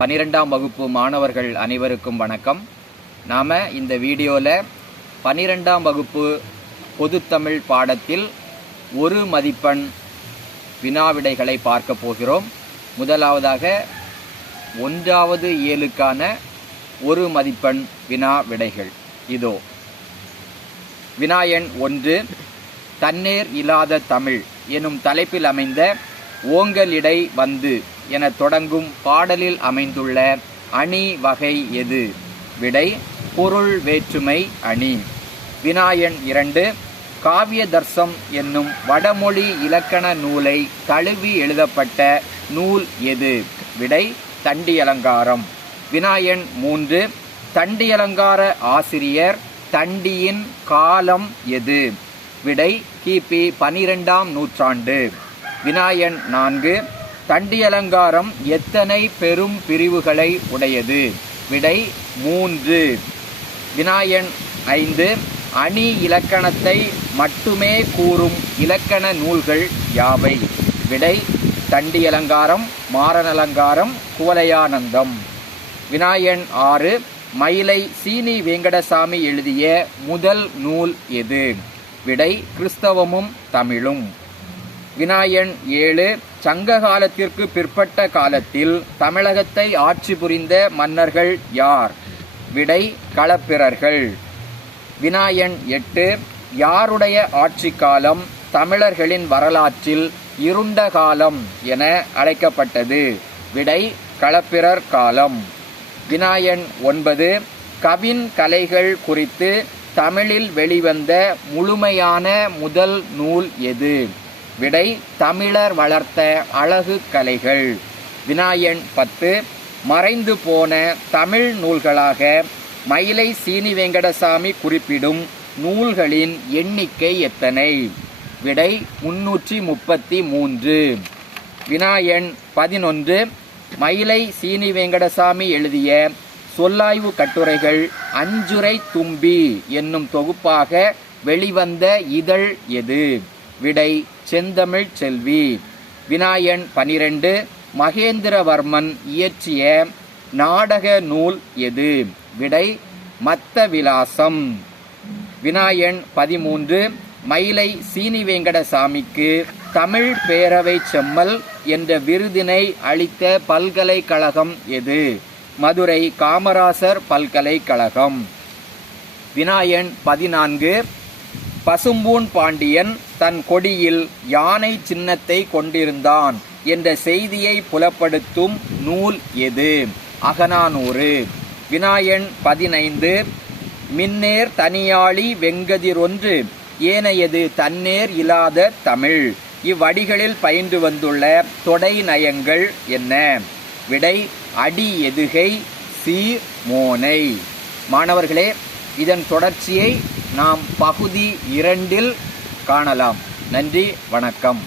பனிரெண்டாம் வகுப்பு மாணவர்கள் அனைவருக்கும் வணக்கம். நாம் இந்த வீடியோவில் பனிரெண்டாம் வகுப்பு பொதுத்தமிழ் பாடத்தில் ஒரு மதிப்பெண் வினாவிடைகளை பார்க்க போகிறோம். முதலாவதாக ஒன்றாவது ஏழுக்கான ஒரு மதிப்பெண் வினா விடைகள் இதோ வினாயன் ஒன்று. தன்னேர் இல்லாத தமிழ் எனும் தலைப்பில் அமைந்த ஓங்கலிடை வந்து என தொடங்கும் பாடலில் அமைந்துள்ள அணி வகை எது? விடை பொருள் வேற்றுமை அணி. வினாயன் இரண்டு காவிய தர்சம் என்னும் வடமொழி இலக்கண நூலை தழுவி எழுதப்பட்ட நூல் எது? விடை தண்டியலங்காரம். வினாயன் மூன்று தண்டியலங்கார ஆசிரியர் தண்டியின் காலம் எது? விடை கிபி பனிரெண்டாம் நூற்றாண்டு. வினாயன் நான்கு தண்டியலங்காரம் எத்தனை பெரும் பிரிவுகளை உடையது? விடை மூன்று. வினாயன் ஐந்து. அணி இலக்கணத்தை மட்டுமே கூறும் இலக்கண நூல்கள் யாவை? விடை தண்டியலங்காரம் மாறனலங்காரம் குவலையானந்தம். வினாயன் ஆறு. மயிலை சீனி வெங்கடசாமி எழுதிய முதல் நூல் எது? விடை கிறிஸ்தவமும் தமிழும். வினாயன் ஏழு சங்க காலத்திற்கு பிற்பட்ட காலத்தில் தமிழகத்தை ஆட்சி புரிந்த மன்னர்கள் யார்? விடை களப்பிரர்கள். வினாயன் எட்டு யாருடைய ஆட்சி காலம் தமிழர்களின் வரலாற்றில் இருண்ட காலம் என அழைக்கப்பட்டது? விடை களப்பிரர் காலம். வினாயன் ஒன்பது கவின் கலைகள் குறித்து தமிழில் வெளிவந்த முழுமையான முதல் நூல் எது? விடை தமிழர் வளர்த்த அழகு கலைகள். வினாயன் பத்து மறைந்து போன தமிழ் நூல்களாக மயிலை சீனி வெங்கடசாமி குறிப்பிடும் நூல்களின் எண்ணிக்கை எத்தனை? விடை முன்னூற்றி முப்பத்தி மூன்று. வினாயன் பதினொன்று மயிலை சீனி வெங்கடசாமி எழுதிய சொல்லாய்வு கட்டுரைகள் அஞ்சுரை தும்பி என்னும் தொகுப்பாக வெளிவந்த இதழ் எது? விடை செந்தமிழ் செல்வி. வினாயன் பனிரெண்டு மகேந்திரவர்மன் இயற்றிய நாடக நூல் எது? விடை மத்த விலாசம் வினாயன் பதிமூன்று மயிலை சீனி வெங்கடசாமிக்கு தமிழ் பேரவை செம்மல் என்ற விருதினை அளித்த பல்கலைக்கழகம் எது? மதுரை காமராசர் பல்கலைக்கழகம். வினாயன் பதினான்கு பசும்பூன் பாண்டியன் தன் கொடியில் யானை சின்னத்தை கொண்டிருந்தான் என்ற செய்தியை புலப்படுத்தும் நூல் எது? அகனானூறு வினாயன் பதினைந்து. மின்னேர் தனியாளி வெங்கதிரொன்று. ஏனையது தன்னேர் இல்லாத தமிழ். இவ்வடிகளில் பயின்று வந்துள்ள தொடை நயங்கள் என்ன? விடை அடி எதுகை சீர் மோனை. மாணவர்களே இதன் தொடர்ச்சியை நாம் பகுதி இரண்டில் காணலாம். நன்றி வணக்கம்.